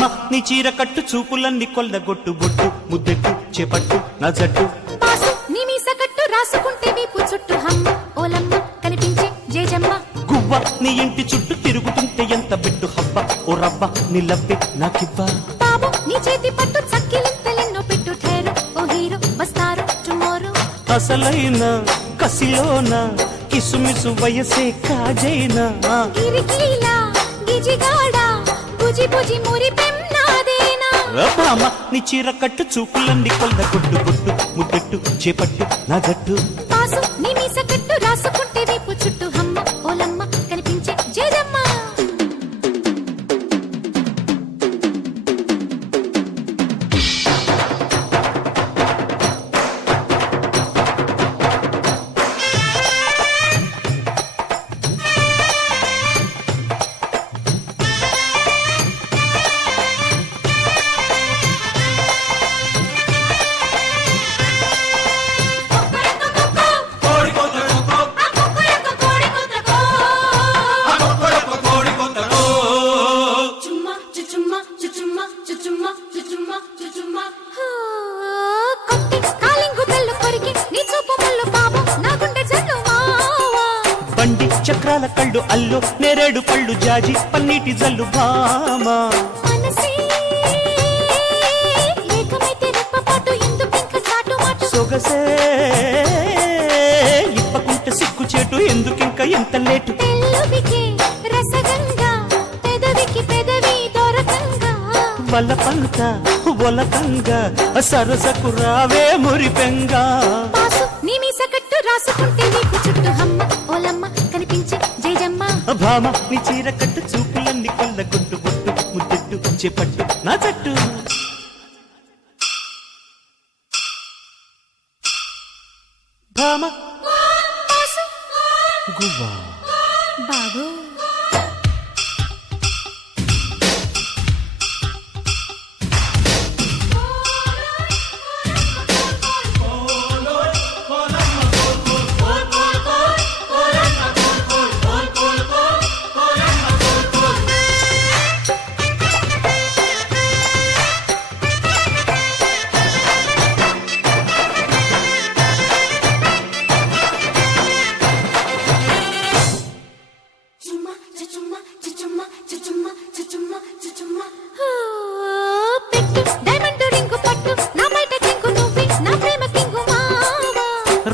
భామ నీ చీర కట్టు చూపులన్నీ కొల్లగొట్టు బొట్టు ముద్దెట్టు చేపట్టు నా జట్టు బాసు నీ మీస కట్టు రాసుకుంటే వీపు చుట్టూ హమ్మ ఓలమ్మ కనిపించే జేజమ్మ గువ్వ నీ ఇంటి చుట్టూ తిరుగుతుంటే ఎంత బిడ్డు హబ్బ ఓ రవ్వ నీ లవ్వే నాకివ్వ బాబు నీ చేతి పట్టు చక్కిలింతలెన్నో పెట్టు ఠేరు ఓ హీరో వస్తారు టుమారో అసలైన కసిలోన కిసుమిసు వయసే కాజైనా గిరికీలా గిజిగాడా బుజి బుజి మురి పెన్నాదేనా భామ నీ చీర కట్టు చూపులన్నీ కొల్లగొట్టు బొట్టు ముద్దెట్టు చేపట్టు నా జట్టు బాసు నీ మీస కట్టు రాసుకుంటే వీపు చుట్టూ హమ్మ ఓలమ్మ కనిపించే జేజమ్మ బండి చక్రాల కళ్ళు అల్లు నేరేడు పళ్ళు జాజి పన్నీటి జల్లు భామ సొగసే ఇప్పకుంటే సిగ్గు చేటు ఎందుకింక ఎంత లేటు వలపంత ఒలకంగా సరసకు రావే మురిపెంగా రాసుకుంటే నీకు చుట్టూ హమ్మ ఓలమ్మ కనిపించే జేజమ్మ భామ నీ చీర కట్టు చూపులన్నీ కొల్లగొట్టు బొట్టు ముద్దెట్టు చేపట్టు నా జట్టు భామ గువ్వా బాబు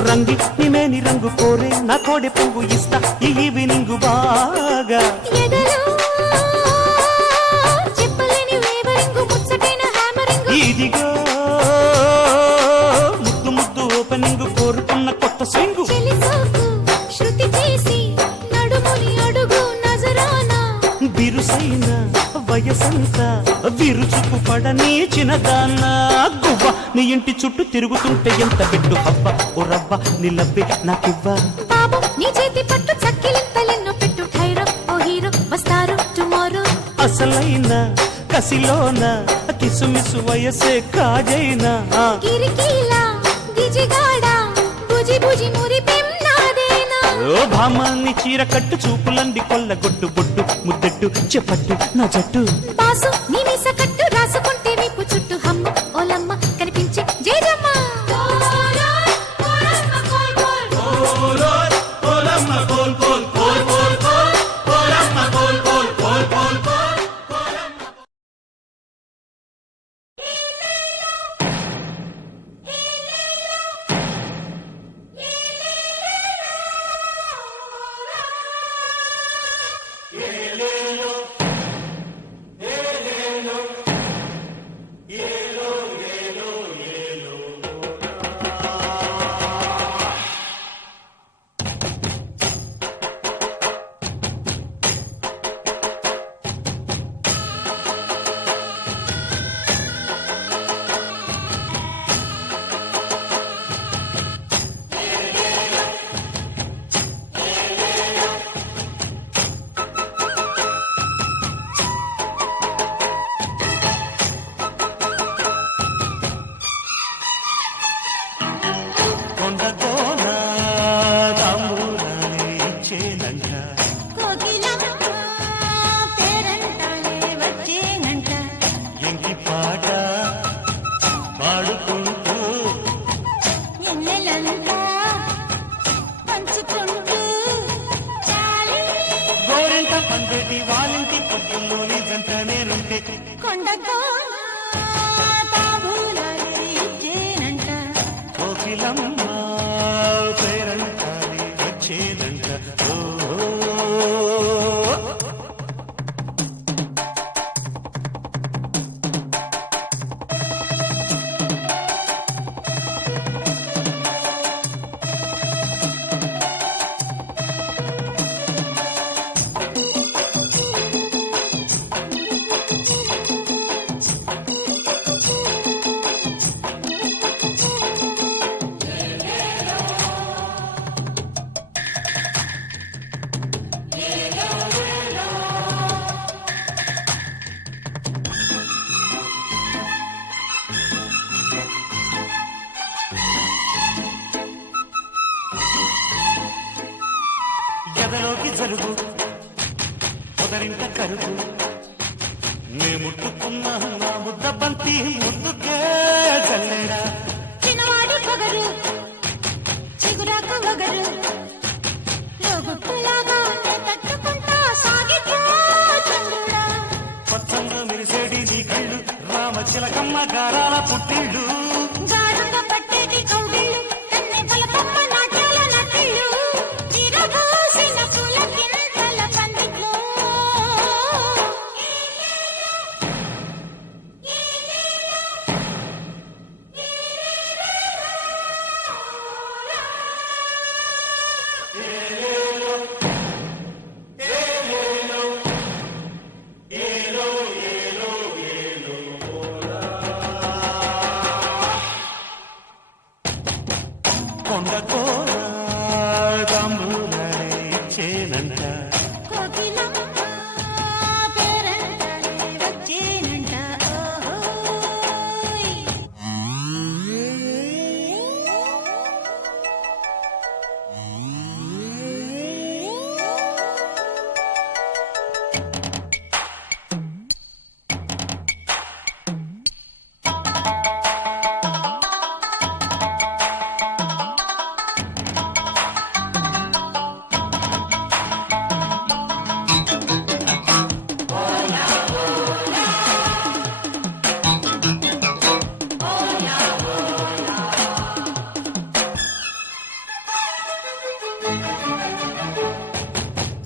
రంగి నిమేని రంగు కోరే నా కోడె పొంగు ఇస్తా ఈ ఈవినింగ్ బాగా ఇదిగో ముద్దు ముద్దు ఓపెనింగ్ కోరుకున్న కొత్త స్వింగు బిరుసైన వయసంతా విరుచుకు పడని చిన్నదాన్న గువ్వ నీ ఇంటి చుట్టూ తిరుగుతుంటే ఎంత బిడ్డు హబ్బ ఓ రవ్వ నీ లవ్వే నాకివ్వ బాబు నీ చేతి పట్టు చక్కిలింతలెన్నో పెట్టు ఠైరో ఓ హీరో వస్తారు టుమారో అసలైన కసిలోన కిసుమిసు వయసే కాజైనా గిరికీలా గిజిగాడా బుజి బుజి మురి పెన్నాదేనా ఓ భామ నీ చీర కట్టు చూపులండి కొల్లగొట్టు బొట్టు ముద్దెట్టు చెప్పట్టు నా జట్టు బాసు నీ మీస కట్టు రాసుకుంటే వీపు చుట్టూ హమ్మ ఓలమ్మ కనిపించే జేజమ్మ ఏలేలో ఏలేలో కొండకోన తాంబూలాలే ఇచ్చేనంట. కోకిలమ్మ పేరంటాలి వచ్చేదంట. ఓ ఎదలోకి జరుగు పొదరింట కరుగు నే ముట్టుకున్న నా ముద్ద బంతి ముద్దుకే జల్లెడా. చిన్నవాడి పొగరు చిగురాకు వగరు లోగుట్టులాగా నే తట్టుకుంటా సాగిపో చంద్రుడా. పచ్చంగా మెరిసేడి నీ కళ్ళు రామచిలకమ్మ గారాల పుట్టిళ్ళు. గాఢంగా పట్టేటి కౌగిళ్ళు కన్నె బలపమ్మ నాట్యాల నటిళ్ళు విరబూసిన పులకింతల పందిట్లో. కొండకోన తాంబూలాలే ఇచ్చేనంట. కోకిలమ్మ పేరంటాలే వచ్చేనంట. ఓహోయ్.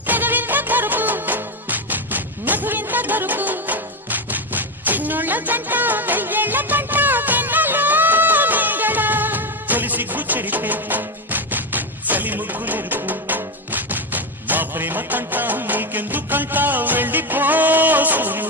పెదవింత కరుపు మధువింత గరుపు చిన్నోళ్ళ జంట వెయ్యేళ్ళ కంట వెన్నెలో నీడడా. తొలి సిగ్గు చెరిపే చలి ముగ్గులెరుపు మా ప్రేమ కంట నీకెందుకంట వెళ్ళిపో సూర్యుడా.